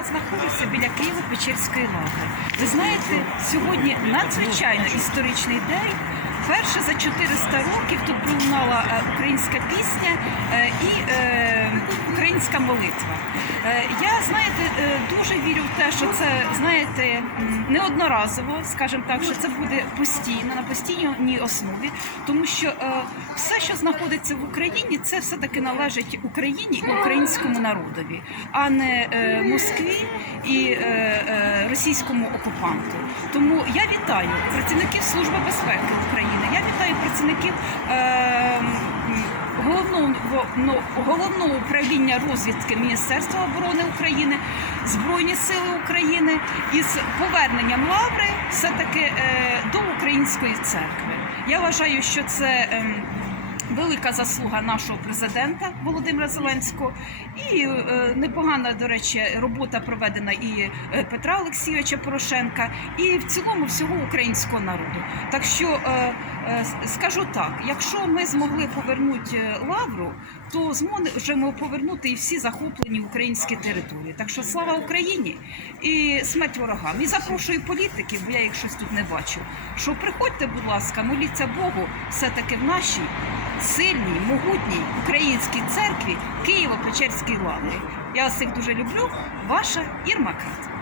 зараз знаходжуся біля Києво-Печерської лаври. Ви знаєте, сьогодні надзвичайно історичний день. Перше за 400 років тут пролунала е, українська пісня е, і е, українська молитва. Е, Я знаєте, е, дуже вірю в те, що це знаєте неодноразово, скажімо так, що це буде постійно на постійній основі, тому що е, все, що знаходиться в Україні, це все таки належить Україні і українському народові, а не Москві і російському окупанту. Тому я вітаю працівників Служби безпеки України. Я вітаю працівників. Головного ну, управління розвідки Міністерства оборони України, Збройні Сили України із поверненням лаври все таки е, до української церкви. Я вважаю, що це. Велика заслуга нашого президента Володимира Зеленського, і е, непогана, до речі, робота проведена і е, Петра Олексійовича Порошенка, і в цілому всього українського народу. Так що е, скажу так: якщо ми змогли повернути лавру, то зможемо повернути і всі захоплені українські території. Так що слава Україні і смерть ворогам. І запрошую політиків, бо я їх щось тут не бачу. Що приходьте, будь ласка, моліться Богу, все таки в нашій сильній, могутній українській церкві Києво-Печерській лави Я вас всіх дуже люблю. Ваша Ірма Крат.